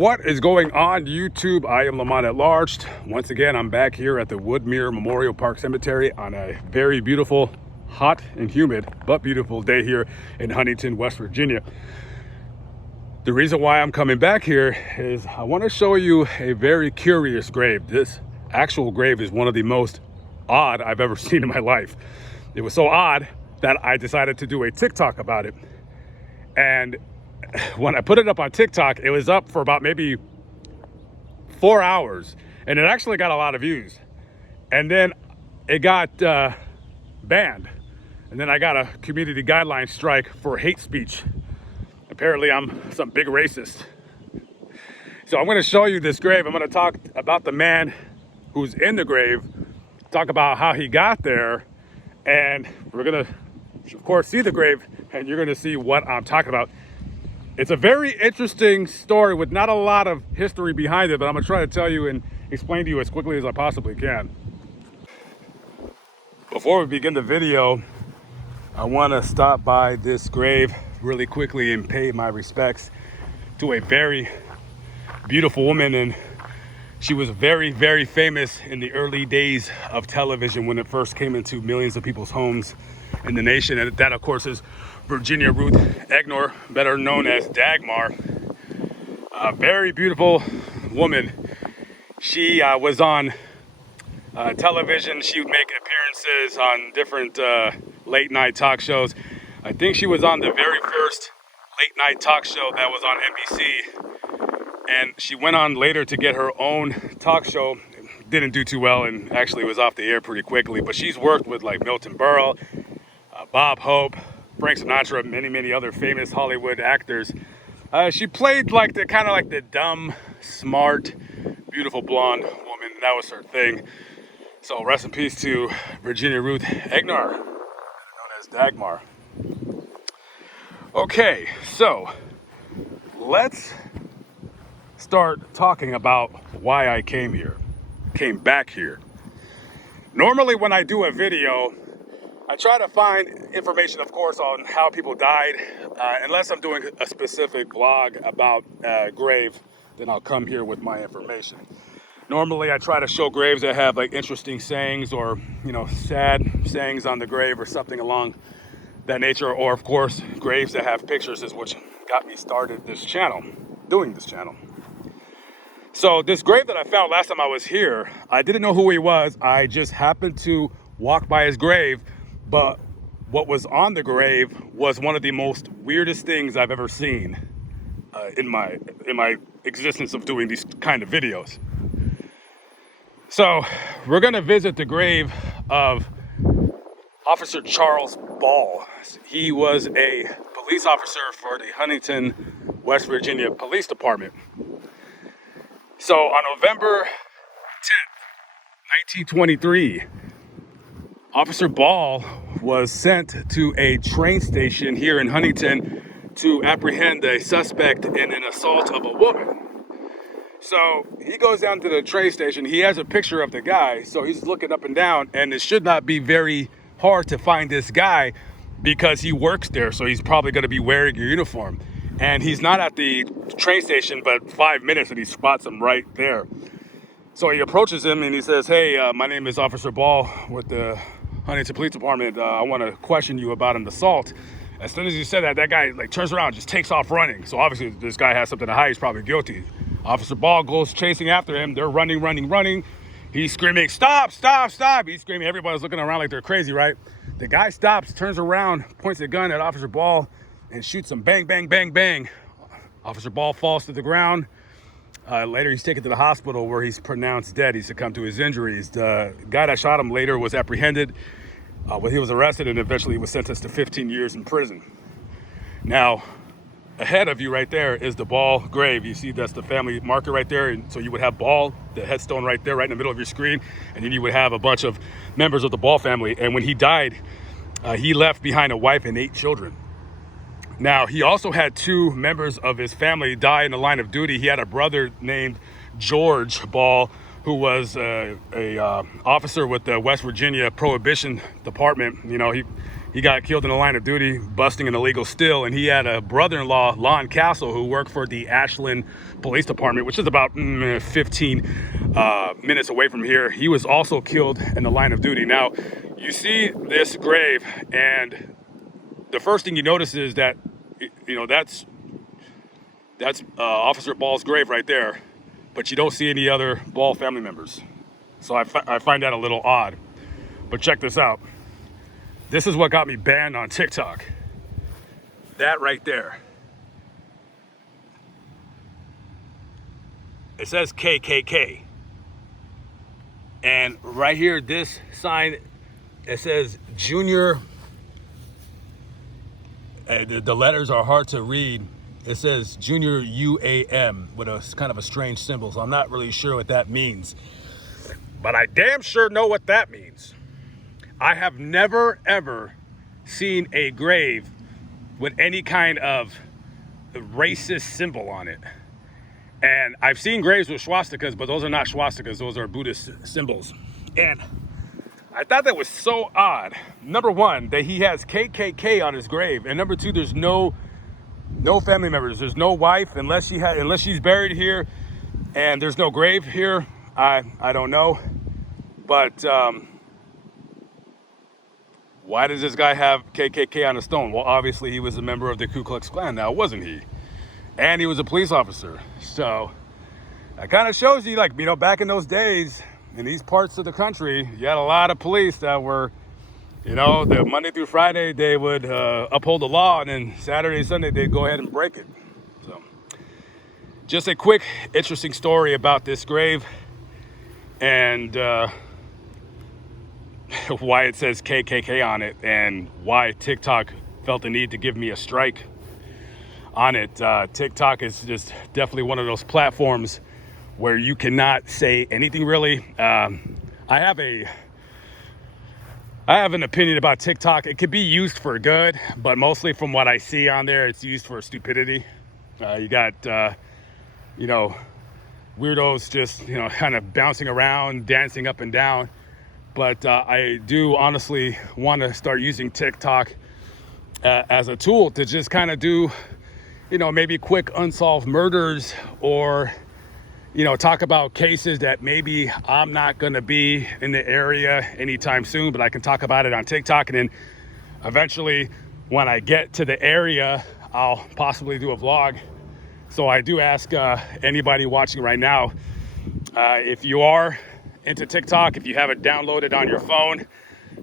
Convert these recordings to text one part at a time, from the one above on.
What is going on YouTube? I am Lamont at Large. Once again, I'm back here at the Woodmere Memorial Park Cemetery on a very beautiful, hot and humid, but beautiful day here in Huntington, West Virginia. The reason why I'm coming back here is I want to show you a very curious grave. This actual grave is one of the most odd I've ever seen in my life. It was so odd that I decided to do a TikTok about it. And when I put it up on TikTok, it was up for about maybe 4 hours, and it actually got a lot of views. And then it got banned. And then I got a community guideline strike for hate speech. Apparently I'm some big racist. So I'm gonna show you this grave. I'm gonna talk about the man who's in the grave, talk about how he got there, and we're gonna, of course, see the grave, and you're gonna see what I'm talking about. It's a very interesting story with not a lot of history behind it, but I'm gonna try to tell you and explain to you as quickly as I possibly can. Before we begin the video, I wanna stop by this grave really quickly and pay my respects to a very beautiful woman. And she was very, very famous in the early days of television when it first came into millions of people's homes in the nation. And that, of course, is Virginia Ruth Egnor, better known as Dagmar. A very beautiful woman. She was on television. She would make appearances on different late night talk shows. I think she was on the very first late night talk show that was on NBC. And she went on later to get her own talk show. Didn't do too well and actually was off the air pretty quickly. But she's worked with like Milton Berle, Bob Hope, Frank Sinatra, many other famous Hollywood actors. She played like the kind of like the dumb, smart, beautiful blonde woman. That was her thing. So rest in peace to Virginia Ruth Egnor, known as Dagmar. Okay, so let's start talking about why I came back here. Normally when I do a video, I try to find information, of course, on how people died. Unless I'm doing a specific vlog about a grave, then I'll come here with my information. Normally I try to show graves that have like interesting sayings or, you know, sad sayings on the grave or something along that nature, or of course graves that have pictures, is what got me started this channel, doing this channel. So this grave that I found last time I was here, I didn't know who he was. I just happened to walk by his grave, but what was on the grave was one of the most weirdest things I've ever seen in my existence of doing these kind of videos. So we're gonna visit the grave of Officer Charles Ball. He was a police officer for the Huntington, West Virginia Police Department. So on November 10th, 1923, Officer Ball was sent to a train station here in Huntington to apprehend a suspect in an assault of a woman. So he goes down to the train station. He has a picture of the guy, so he's looking up and down, and it should not be very hard to find this guy because he works there, so he's probably going to be wearing a uniform. And he's not at the train station, but 5 minutes, and he spots him right there. So he approaches him and he says, "Hey, my name is Officer Ball with the Huntington Police Department. I want to question you about an assault." As soon as he said that, that guy like turns around, just takes off running. So obviously this guy has something to hide. He's probably guilty. Officer Ball goes chasing after him. They're running. He's screaming, "Stop, stop, stop." He's screaming. Everybody's looking around like they're crazy, right? The guy stops, turns around, points a gun at Officer Ball and shoots him. Bang, bang, bang, bang. Officer Ball falls to the ground. Later, he's taken to the hospital where he's pronounced dead. He succumbed to his injuries. The guy that shot him later was apprehended. He was arrested and eventually was sentenced to 15 years in prison. Now, ahead of you right there is the Ball grave. You see that's the family marker right there. And so you would have Ball, the headstone right there, right in the middle of your screen. And then you would have a bunch of members of the Ball family. And when he died, he left behind a wife and 8 children. Now, he also had 2 members of his family die in the line of duty. He had a brother named George Ball, who was a officer with the West Virginia Prohibition Department. You know, He got killed in the line of duty, busting an illegal still, and he had a brother-in-law, Lon Castle, who worked for the Ashland Police Department, which is about 15 minutes away from here. He was also killed in the line of duty. Now, you see this grave, and the first thing you notice is that, you know, that's Officer Ball's grave right there, but you don't see any other Ball family members. So I find that a little odd. But check this out. This is what got me banned on TikTok. That right there. It says KKK. And right here, this sign, it says Junior. The letters are hard to read. It says Junior UAM with a kind of a strange symbol. So I'm not really sure what that means. But I damn sure know what that means. I have never, ever seen a grave with any kind of racist symbol on it. And I've seen graves with swastikas, but those are not swastikas. Those are Buddhist symbols. And I thought that was so odd. Number one, that he has KKK on his grave. And number two, there's no family members. There's no wife, unless she's buried here. And there's no grave here. I don't know. But why does this guy have KKK on a stone? Well, obviously he was a member of the Ku Klux Klan. Now, wasn't he? And he was a police officer. So that kind of shows you, like, you know, back in those days, in these parts of the country, you had a lot of police that were, you know, the Monday through Friday, they would uphold the law, and then Saturday, Sunday, they'd go ahead and break it. So just a quick, interesting story about this grave and why it says KKK on it, and why TikTok felt the need to give me a strike on it. TikTok is just definitely one of those platforms where you cannot say anything really. I have an opinion about TikTok. It could be used for good, but mostly from what I see on there, it's used for stupidity. You got, you know, weirdos just, you know, kind of bouncing around, dancing up and down. But I do honestly want to start using TikTok as a tool to just kind of do, you know, maybe quick unsolved murders, or, you know, talk about cases that maybe I'm not going to be in the area anytime soon, but I can talk about it on TikTok. And then eventually when I get to the area, I'll possibly do a vlog. So I do ask anybody watching right now, if you are into TikTok, if you have it downloaded on your phone,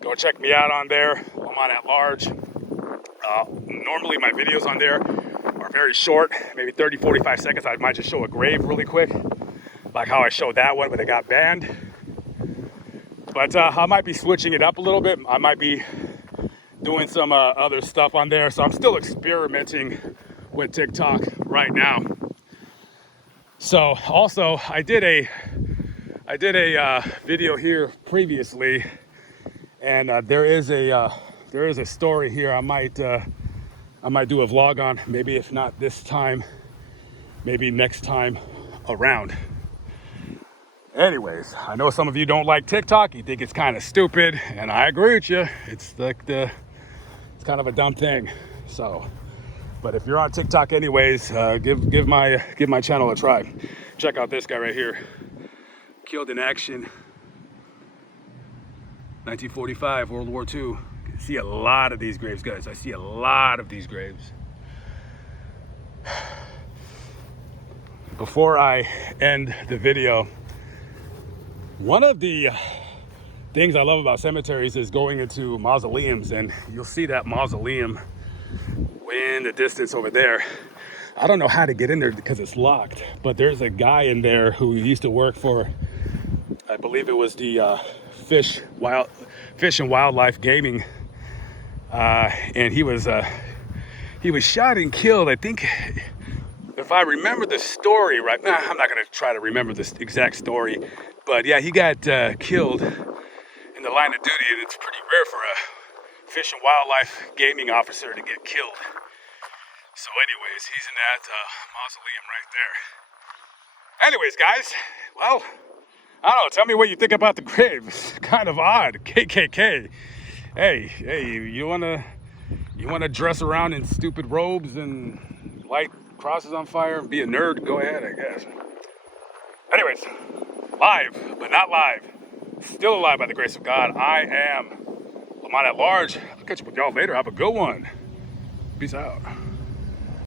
go check me out on there. I'm on at large. Normally my videos on there are very short, maybe 30-45 seconds. I might just show a grave really quick, like how I showed that one, but it got banned. But I might be switching it up a little bit. I might be doing some other stuff on there. So I'm still experimenting with TikTok right now. So also I did a video here previously, and there is a story here I might do a vlog on, maybe if not this time, maybe next time around. Anyways, I know some of you don't like TikTok, you think it's kind of stupid, and I agree with you. It's like it's kind of a dumb thing. So, but if you're on TikTok anyways, give my channel a try. Check out this guy right here. Killed in action, 1945, World War II. I see a lot of these graves, guys. I see a lot of these graves. Before I end the video, one of the things I love about cemeteries is going into mausoleums, and you'll see that mausoleum way in the distance over there. I don't know how to get in there because it's locked, but there's a guy in there who used to work for, I believe it was the Fish and Wildlife Gaming, and he was shot and killed. I think, if I remember the story right, I'm not gonna try to remember this exact story, but yeah, he got killed in the line of duty, and it's pretty rare for a Fish and Wildlife Gaming officer to get killed. So anyways, he's in that mausoleum right there. Anyways, guys, well, I don't know, tell me what you think about the grave. It's kind of odd, KKK. Hey, you wanna dress around in stupid robes and light crosses on fire and be a nerd? Go ahead, I guess. Anyways, live, but not live. Still alive by the grace of God. I am Lamont at Large. I'll catch up with y'all later. Have a good one. Peace out.